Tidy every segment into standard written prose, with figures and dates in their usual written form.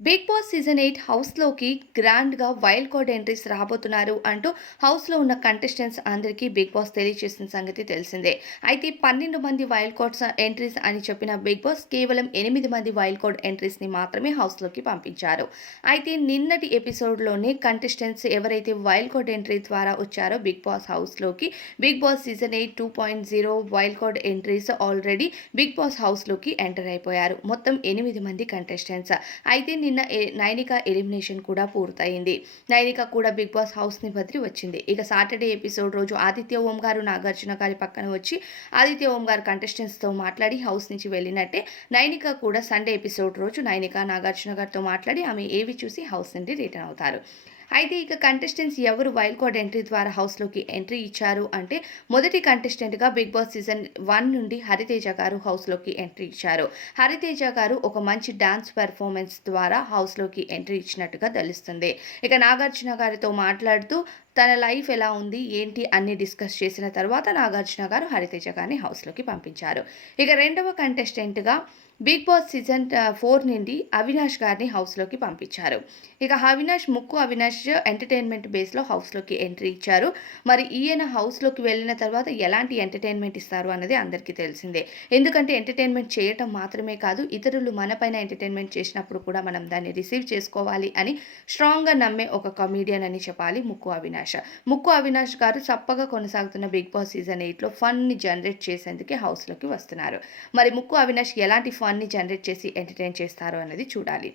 Big Boss season 8 హౌస్‌లోకి గ్రాండ్‌గా wild card entries రాబోతున్నారు అంటూ హౌస్‌లో ఉన్న కంటెస్టెంట్స్ అందరికీ బిగ్ బాస్ తెలియజేసిన సంగతి తెలిసిందే. అయితే 12 మంది వైల్డ్ కార్డ్స్ ఎంట్రీస్ అని చెప్పిన బిగ్ బాస్ కేవలం 8 మంది వైల్డ్ కార్డ్ ఎంట్రీస్‌ని మాత్రమే హౌస్‌లోకి పంపించారు. అయితే నిన్నటి ఎపిసోడ్‌లోనే కంటెస్టెంట్స్ ఎవరైతే వైల్డ్ కార్డ్ ఎంట్రీ ద్వారా వచ్చారో బిగ్ బాస్ హౌస్‌లోకి Bigg Boss season 8 2.0 wild card entries already Bigg Boss హౌస్‌లోకి ఎంటర్ అయిపోయారు. మొత్తం 8 మంది కంటెస్టెంట్స్. అయితే నిన్న నైనిక ఎలిమినేషన్ కూడా పూర్తయింది. నైనిక కూడా బిగ్ బాస్ హౌస్‌ని వదిలి వచ్చింది. ఇక సాటర్డే ఎపిసోడ్ రోజు ఆదిత్య ఓం గారు, నాగార్జున గారి పక్కన వచ్చి ఆదిత్య ఓం గారు కంటెస్టెంట్స్‌తో మాట్లాడి హౌస్ నుంచి వెళ్ళినట్టే నైనిక కూడా సండే ఎపిసోడ్ రోజు నైనిక నాగార్జున గారితో మాట్లాడి ఆమె ఏవి చూసి హౌస్ నుండి రిటర్న్ అవుతారు. అయితే ఇక కంటెస్టెంట్స్ ఎవరు వైల్డ్ కార్డ్ ఎంట్రీ ద్వారా హౌస్‌లోకి ఎంట్రీ ఇచ్చారు అంటే మొదటి కంటెస్టెంట్‌గా బిగ్ బాస్ సీజన్ 1 నుండి హరితేజ గారు హౌస్‌లోకి ఎంట్రీ ఇచ్చారు. హరితేజ గారు ఒక మంచి డాన్స్ పెర్ఫార్మెన్స్ ద్వారా హౌస్‌లోకి ఎంట్రీ ఇచ్చినట్టుగా తెలుస్తుంది. ఇక నాగార్జున గారితో మాట్లాడుతూ తన లైఫ్ ఎలా ఉంది, ఏంటి అన్నీ డిస్కస్ చేసిన తర్వాత నాగార్జున గారు హరితేజ గారిని హౌస్‌లోకి పంపించారు. ఇక రెండవ కంటెస్టెంట్‌గా బిగ్ బాస్ సీజన్ 4 నుండి అవినాష్ గారిని హౌస్‌లోకి పంపించారు. ఇక ముక్కు అవినాష్ ఎంటర్‌టైన్‌మెంట్ బేస్‌లో హౌస్‌లోకి ఎంట్రీ ఇచ్చారు. మరి ఈయన హౌస్‌లోకి వెళ్ళిన తర్వాత ఎలాంటి ఎంటర్‌టైన్‌మెంట్ ఇస్తారు అన్నది అందరికీ తెలిసిందే. ఎందుకంటే ఎంటర్‌టైన్‌మెంట్ చేయటం మాత్రమే కాదు, ఇతరులు మనపైన ఎంటర్‌టైన్‌మెంట్ చేసినప్పుడు కూడా మనం దాన్ని రిసీవ్ చేసుకోవాలి అని స్ట్రాంగ్‌గా నమ్మే ఒక కమెడియన్ అని చెప్పాలి ముక్కు అవినాష్. ముక్కు అవినాష్ గారు చప్పగా కొనసాగుతున్న big Boss season 8లో funny generate చేసేందుకే హౌస్‌లోకి వస్తున్నారు. మరి ముక్కు అవినాష్ ఎలాంటి ఫన్‌ని జనరేట్ చేసి ఎంటర్‌టైన్ చేస్తారో అన్నది చూడాలి.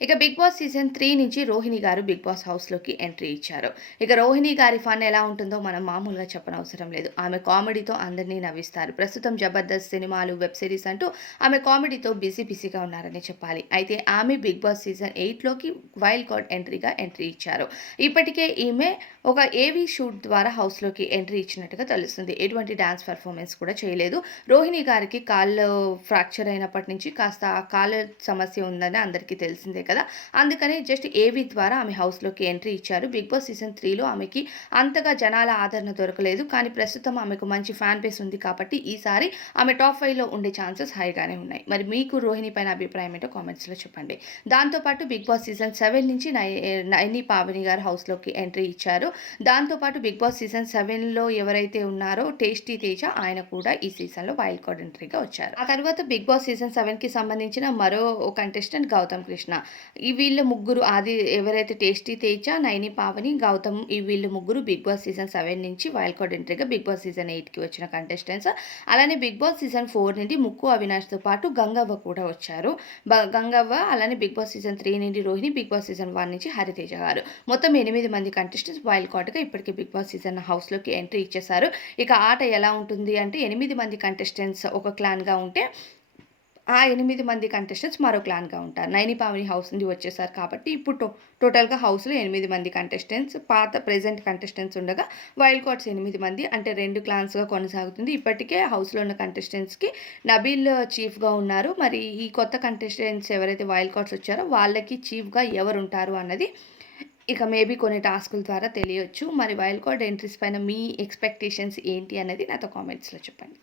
ఇక బిగ్ బాస్ సీజన్ 3 నుంచి రోహిణి గారు బిగ్ బాస్ హౌస్‌లోకి ఎంట్రీ ఇచ్చారు. ఇక రోహిణి గారి ఫన్ ఎలా ఉంటుందో మనం మామూలుగా చెప్పనవసరం లేదు. ఆమె కామెడీతో అందరినీ నవ్విస్తారు. ప్రస్తుతం జబర్దస్త్ సినిమాలు, వెబ్ సిరీస్ అంటూ ఆమె కామెడీతో బిజీగా ఉన్నారని చెప్పాలి. అయితే ఆమె బిగ్ బాస్ సీజన్ 8లోకి వైల్డ్ కార్డ్ ఎంట్రీగా ఎంట్రీ ఇచ్చారు. ఇప్పటికే ఈమె ఒక ఏవీ షూట్ ద్వారా హౌస్‌లోకి ఎంట్రీ ఇచ్చినట్టుగా తెలుస్తుంది. ఎటువంటి డాన్స్ పెర్ఫార్మెన్స్ కూడా చేయలేదు. రోహిణి గారికి కాళ్ళు ఫ్రాక్చర్ అయినప్పటి నుంచి కాస్త కాళ్ళ సమస్య ఉందని అందరికీ తెలిసిందే కదా! అందుకని జస్ట్ ఏవీ ద్వారా ఆమె హౌస్‌లోకి ఎంట్రీ ఇచ్చారు. బిగ్ బాస్ సీజన్ 3లో ఆమెకి అంతగా జనాల ఆదరణ దొరకలేదు. కానీ ప్రస్తుతం ఆమెకు మంచి ఫ్యాన్ బేస్ ఉంది కాబట్టి ఈసారి ఆమె టాప్ 5లో ఉండే ఛాన్సెస్ హైగానే ఉన్నాయి. మరి మీకు రోహిణి పైన అభిప్రాయం ఏంటో కామెంట్స్‌లో చెప్పండి. దాంతో పాటు బిగ్ బాస్ సీజన్ 7 నుంచి నైని పావని గారు హౌస్‌లోకి ఎంట్రీ ఇచ్చారు. దాంతో పాటు బిగ్ బాస్ సీజన్ 7లో ఎవరైతే ఉన్నారో టేస్టీ తేజ ఆయన కూడా ఈ సీజన్‌లో వైల్డ్ కార్డ్ ఎంట్రీగా వచ్చారు. ఆ తర్వాత బిగ్ బాస్ సీజన్ 7కి సంబంధించిన మరో కంటెస్టెంట్ గౌతమ్ కృష్ణ. వీళ్ళ ముగ్గురు ఎవరైతే టేస్టీ తేజ, నైని పావని, గౌతమ్ వీళ్ళు ముగ్గురు బిగ్ బాస్ సీజన్ 7 నుంచి వైల్డ్ కార్డ్ ఎంట్రీగా బిగ్ బాస్ సీజన్ 8కి వచ్చిన కంటెస్టెంట్స్. అలానే బిగ్ బాస్ సీజన్ 4 నుండి ముక్కు అవినాష్‌తో పాటు గంగవ్వ కూడా వచ్చారు. గంగవ్వ అలానే బిగ్ బాస్ సీజన్ 3 నుండి రోహిణి, బిగ్ బాస్ సీజన్ 1 నుంచి హరితేజ గారు. మొత్తం 8 మంది కంటెస్టెంట్స్ వైల్డ్ కార్డ్‌గా ఇప్పటికే బిగ్ బాస్ సీజన్ హౌస్‌లోకి ఎంట్రీ ఇచ్చేశారు. ఇక ఆట ఎలా ఉంటుంది అంటే 8 మంది కంటెస్టెంట్స్ ఒక క్లాన్‌గా ఉంటే ఆ 8 మంది కంటెస్టెంట్స్ మరో క్లాన్‌గా ఉంటారు. నైని పావని హౌస్ నుండి వచ్చేసారు కాబట్టి ఇప్పుడు టోటల్‌గా హౌస్‌లో 8 మంది కంటెస్టెంట్స్, ప్రెజెంట్ కంటెస్టెంట్స్ ఉండగా వైల్డ్ కార్డ్స్ 8 మంది అంటే 2 క్లాన్స్‌గా కొనసాగుతుంది. ఇప్పటికే హౌస్‌లో ఉన్న కంటెస్టెంట్స్‌కి నబీల్ చీఫ్‌గా ఉన్నారు. మరి ఈ కొత్త కంటెస్టెంట్స్ ఎవరైతే వైల్డ్ కార్డ్స్ వచ్చారో వాళ్ళకి చీఫ్‌గా ఎవరుంటారు అన్నది ఇక మేబీ కొన్ని టాస్కుల ద్వారా తెలియొచ్చు. మరి వైల్డ్ కార్డ్ ఎంట్రీస్ పైన మీ ఎక్స్‌పెక్టేషన్స్ ఏంటి అనేది నాతో కామెంట్స్‌లో చెప్పండి.